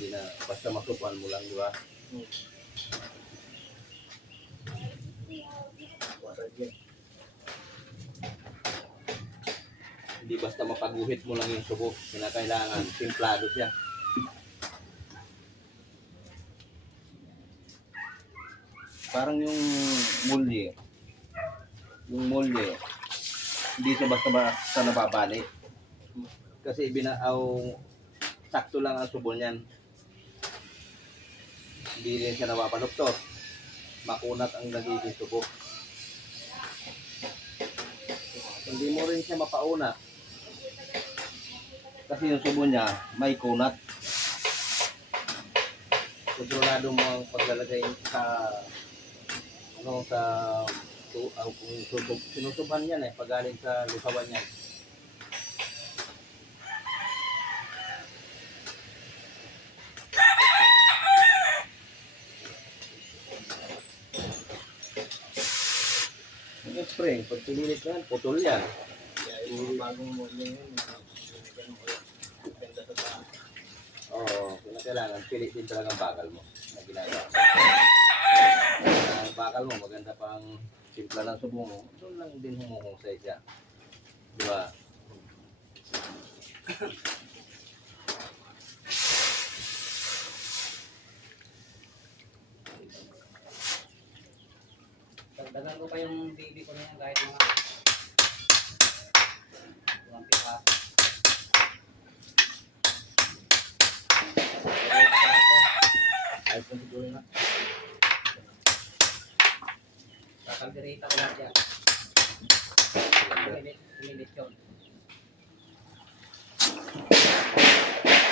pwede na. Basta masupuan mo lang, di ba? Hindi basta mapaguhit mo lang yung subo. Kinakailangan, simplado siya. Parang yung mulye. Yung mulye, hindi siya basta nababali. Kasi sakto lang ang subo niyan. Hindi rin siya napapaluktot. Makunat ang nagiging subo. Hindi mo rin siya mapauna. Kasi yung subo niya may kunat. Kontrolado mo ang paglalagay sa kung sinusuban yan pagaling sa lusawan yan. Yung spring, pag pinilit yan, putol yan. Yung bagong model yun. Oo, kailangan pili din talagang bakal mo na ginagawa. Ang bakal mo, maganda pang simpla ng subo mo, doon lang din humuhusay siya. Di ba? Dagdagan ko pa yung baby ko na yan kahit mga 1 piraso. Ayos na siguro na. Kakalderita ko lahat yan. Pinilit yun.